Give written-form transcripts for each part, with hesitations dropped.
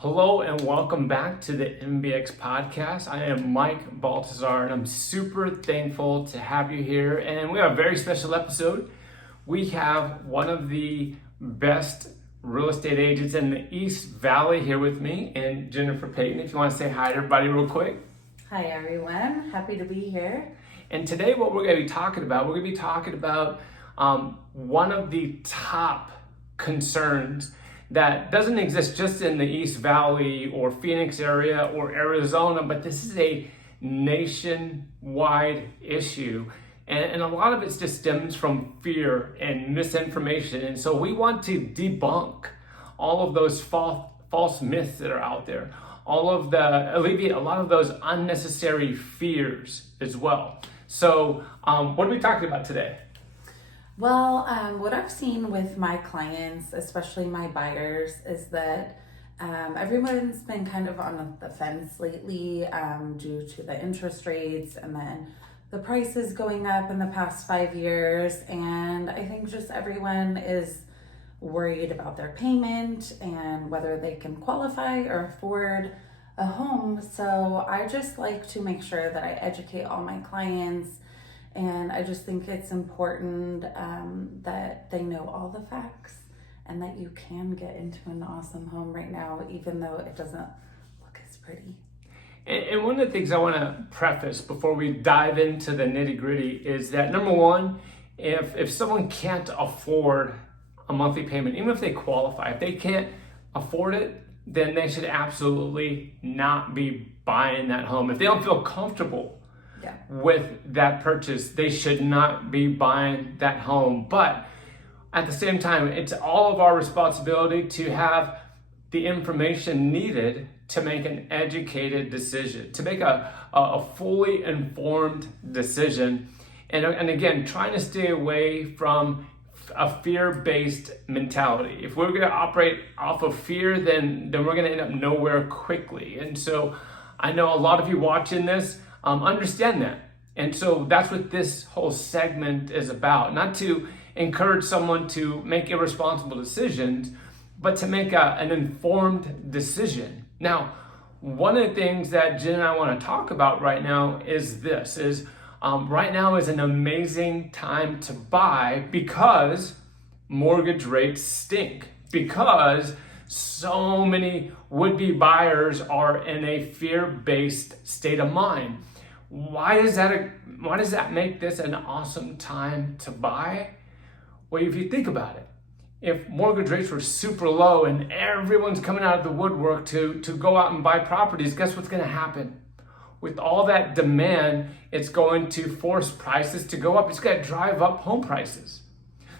Hello and welcome back to the MBX podcast. I am Mike Baltazar and I'm super thankful to have you here. And we have a very special episode. We have one of the best real estate agents in the East Valley here with me, and Jennifer Payton. If you want to say hi to everybody real quick. Hi everyone, happy to be here. And today what we're going to be talking about, one of the top concerns that doesn't exist just in the East Valley or Phoenix area or Arizona, but this is a nationwide issue. And a lot of it just stems from fear and misinformation. And so we want to debunk all of those false myths that are out there, alleviate a lot of those unnecessary fears as well. So what are we talking about today? Well, what I've seen with my clients, especially my buyers, is that everyone's been kind of on the fence lately due to the interest rates and then the prices going up in the past 5 years. And I think just everyone is worried about their payment and whether they can qualify or afford a home. So I just like to make sure that I educate all my clients. And I just think it's important that they know all the facts and that you can get into an awesome home right now, even though it doesn't look as pretty. And one of the things I want to preface before we dive into the nitty gritty is that, number one, if someone can't afford a monthly payment, even if they qualify, if they can't afford it, then they should absolutely not be buying that home. If they don't feel comfortable with that purchase, they should not be buying that home. But at the same time, it's all of our responsibility to have the information needed to make an educated decision, to make a fully informed decision. And again, trying to stay away from a fear-based mentality. If we're going to operate off of fear, then we're going to end up nowhere quickly. And so I know a lot of you watching this understand that. And so that's what this whole segment is about. Not to encourage someone to make irresponsible decisions, but to make an informed decision. Now, one of the things that Jen and I want to talk about right now is this, right now is an amazing time to buy because mortgage rates stink, because so many would-be buyers are in a fear-based state of mind. Why does that make this an awesome time to buy? Well, if you think about it, if mortgage rates were super low and everyone's coming out of the woodwork to go out and buy properties, guess what's going to happen? With all that demand, it's going to force prices to go up. It's going to drive up home prices.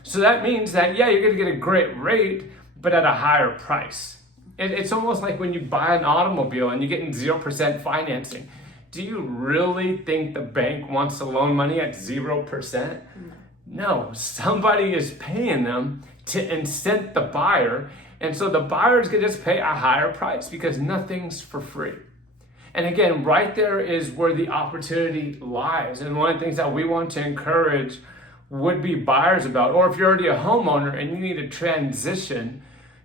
So that means that, yeah, you're going to get a great rate, but at a higher price. It's almost like when you buy an automobile and you're getting 0% financing. Do you really think the bank wants to loan money at 0%? No, somebody is paying them to incent the buyer. And so the buyers can just pay a higher price because nothing's for free. And again, right there is where the opportunity lies. And one of the things that we want to encourage would-be buyers about, or if you're already a homeowner and you need to transition,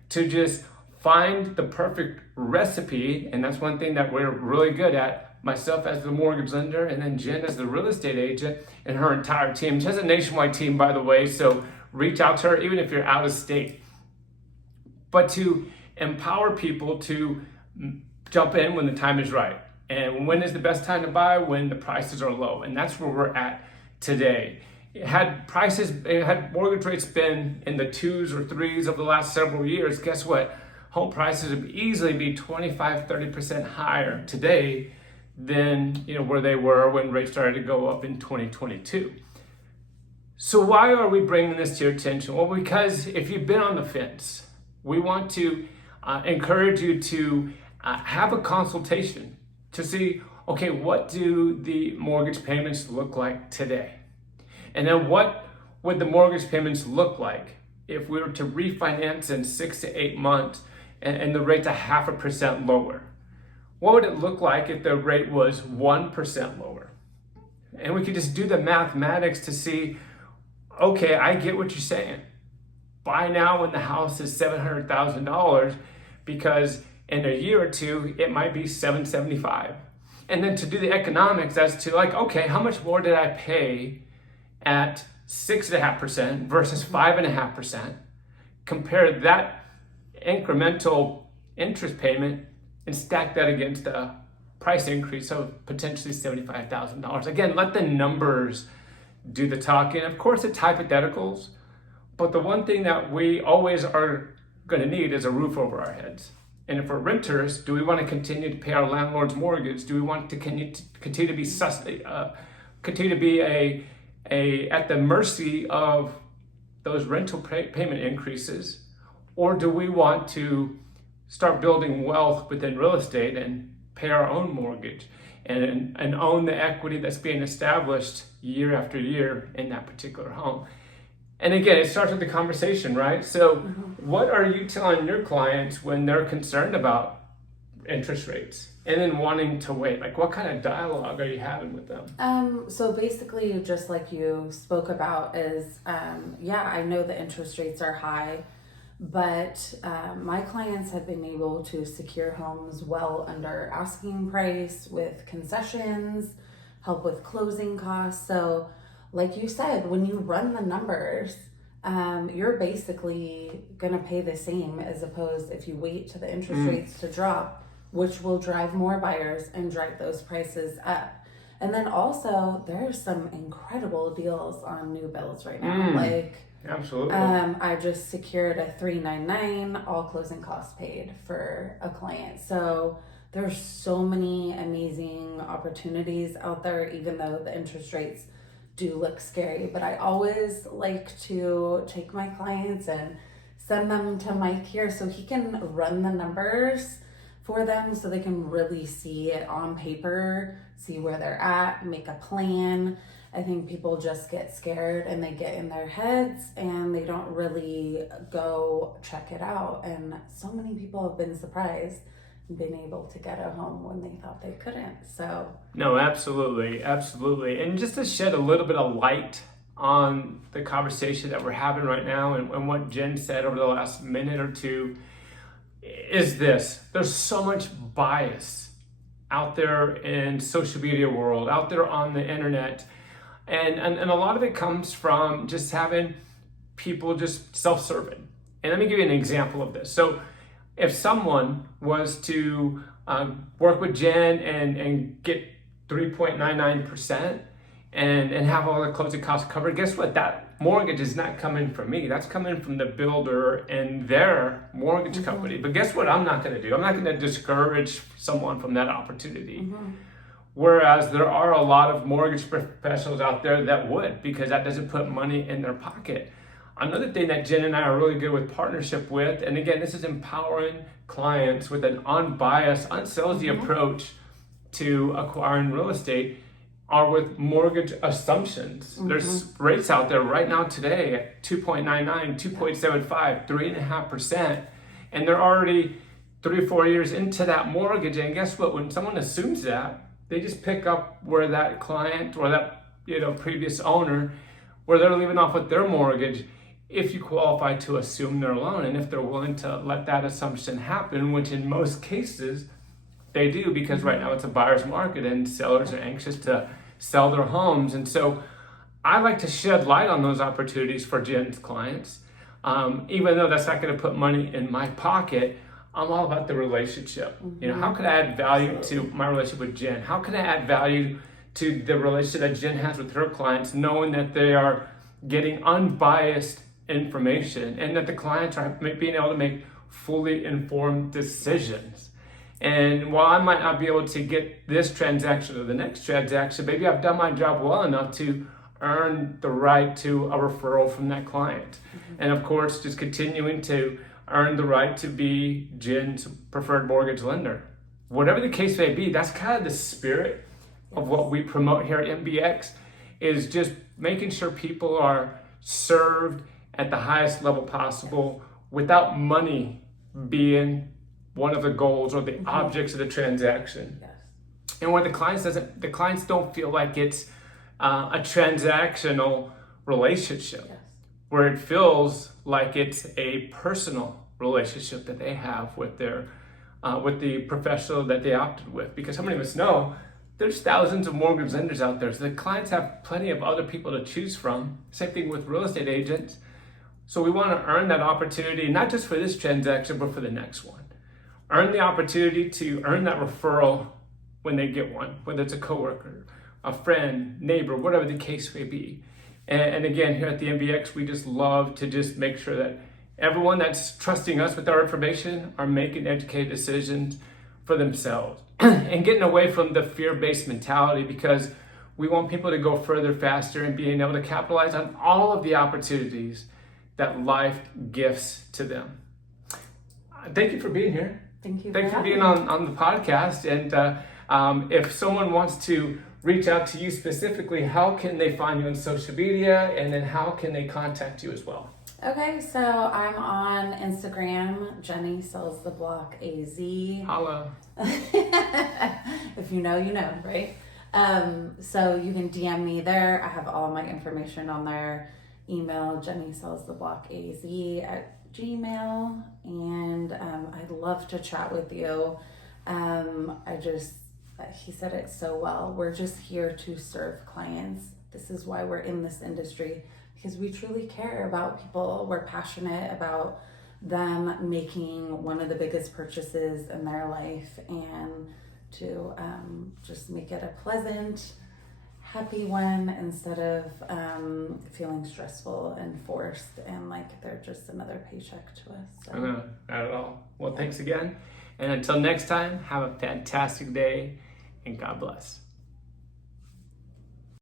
to just find the perfect recipe. And that's one thing that we're really good at. Myself as the mortgage lender, and then Jen as the real estate agent, and her entire team. She has a nationwide team, by the way, so reach out to her even if you're out of state. But to empower people to jump in when the time is right. And when is the best time to buy? When the prices are low. And that's where we're at today. Had mortgage rates been in the 2s or 3s over the last several years, guess what? Home prices would easily be 25-30% higher today than where they were when rates started to go up in 2022. So why are we bringing this to your attention? Well, because if you've been on the fence, we want to encourage you to have a consultation to see, okay, what do the mortgage payments look like today? And then what would the mortgage payments look like if we were to refinance in 6 to 8 months and the rate's 0.5% lower? What would it look like if the rate was 1% lower? And we could just do the mathematics to see, okay, I get what you're saying. Buy now when the house is $700,000 because In a year or two, it might be 775. And then to do the economics as to like, okay, how much more did I pay at 6.5% versus 5.5%? Compare that incremental interest payment and stack that against a price increase of potentially $75,000. Again, let the numbers do the talking. Of course, it's hypotheticals, but the one thing that we always are going to need is a roof over our heads. And if we're renters, do we want to continue to pay our landlord's mortgage? Do we want to continue to be at the mercy of those rental payment increases, or do we want to start building wealth within real estate and pay our own mortgage and own the equity that's being established year after year in that particular home? And again, it starts with the conversation, right? So what are you telling your clients when they're concerned about interest rates and then wanting to wait? Like, what kind of dialogue are you having with them? So basically, just like you spoke about is, I know the interest rates are high, but my clients have been able to secure homes well under asking price with concessions, help with closing costs. So like you said, when you run the numbers, you're basically going to pay the same as opposed if you wait to the interest rates to drop, which will drive more buyers and drive those prices up. And then also there's some incredible deals on new builds right now. Absolutely. I just secured a $399, all closing costs paid for a client. So there's so many amazing opportunities out there, even though the interest rates do look scary. But I always like to take my clients and send them to Mike here so he can run the numbers for them so they can really see it on paper, see where they're at, make a plan. I think people just get scared and they get in their heads and they don't really go check it out. And so many people have been surprised and been able to get a home when they thought they couldn't. So no, absolutely. And just to shed a little bit of light on the conversation that we're having right now and what Jen said over the last minute or two is this: there's so much bias out there in social media world, out there on the internet. And a lot of it comes from just having people just self-serving. And let me give you an example of this. So if someone was to work with Jen and get 3.99% and have all the closing costs covered, guess what? That mortgage is not coming from me. That's coming from the builder and their mortgage company. But guess what I'm not going to do? I'm not going to discourage someone from that opportunity. Whereas there are a lot of mortgage professionals out there that would, because that doesn't put money in their pocket. Another thing that Jen and I are really good with partnership with, and again, this is empowering clients with an unbiased, unsalesy approach to acquiring real estate, are with mortgage assumptions. There's rates out there right now today at 2.99, 2.75, 3.5%, and they're already 3 or 4 years into that mortgage. And guess what? When someone assumes that, they just pick up where that client or that previous owner, where they're leaving off with their mortgage, if you qualify to assume their loan, and if they're willing to let that assumption happen, which in most cases they do, because right now it's a buyer's market and sellers are anxious to sell their homes. And so I like to shed light on those opportunities for Jen's clients. Even though that's not going to put money in my pocket, I'm all about the relationship. How can I add value to my relationship with Jen? How can I add value to the relationship that Jen has with her clients, knowing that they are getting unbiased information and that the clients are being able to make fully informed decisions? And while I might not be able to get this transaction or the next transaction, maybe I've done my job well enough to earn the right to a referral from that client. And of course, just continuing to earn the right to be Jen's preferred mortgage lender. Whatever the case may be, that's kind of the spirit of what we promote here at MBX, is just making sure people are served at the highest level possible without money being one of the goals or the objects of the transaction. And where the clients don't feel like it's a transactional relationship, where it feels like it's a personal relationship that they have with their with the professional that they opted with. Because how many of us know there's thousands of mortgage lenders out there, so the clients have plenty of other people to choose from. Same thing with real estate agents. So we want to earn that opportunity, not just for this transaction, but for the next one. Earn the opportunity to earn that referral when they get one, whether it's a coworker, a friend, neighbor, whatever the case may be. And again, here at the MBX, we just love to just make sure that everyone that's trusting us with our information are making educated decisions for themselves and getting away from the fear-based mentality, because we want people to go further, faster, and being able to capitalize on all of the opportunities that life gifts to them. Thank you for being here. Thank you. Thanks for being on the podcast. And if someone wants to reach out to you specifically, how can they find you on social media? And then how can they contact you as well? Okay, so I'm on Instagram, Jenny Sells the Block AZ. Holla. If you know, you know, right? So you can DM me there. I have all my information on there. Email jennysellstheblockaz@gmail, and I'd love to chat with you. He said it so well. We're just here to serve clients. This is why we're in this industry, because we truly care about people. We're passionate about them making one of the biggest purchases in their life, and to just make it a pleasant, happy one, instead of feeling stressful and forced and like they're just another paycheck to us. So. Not at all. Well, thanks again. And until next time, have a fantastic day and God bless.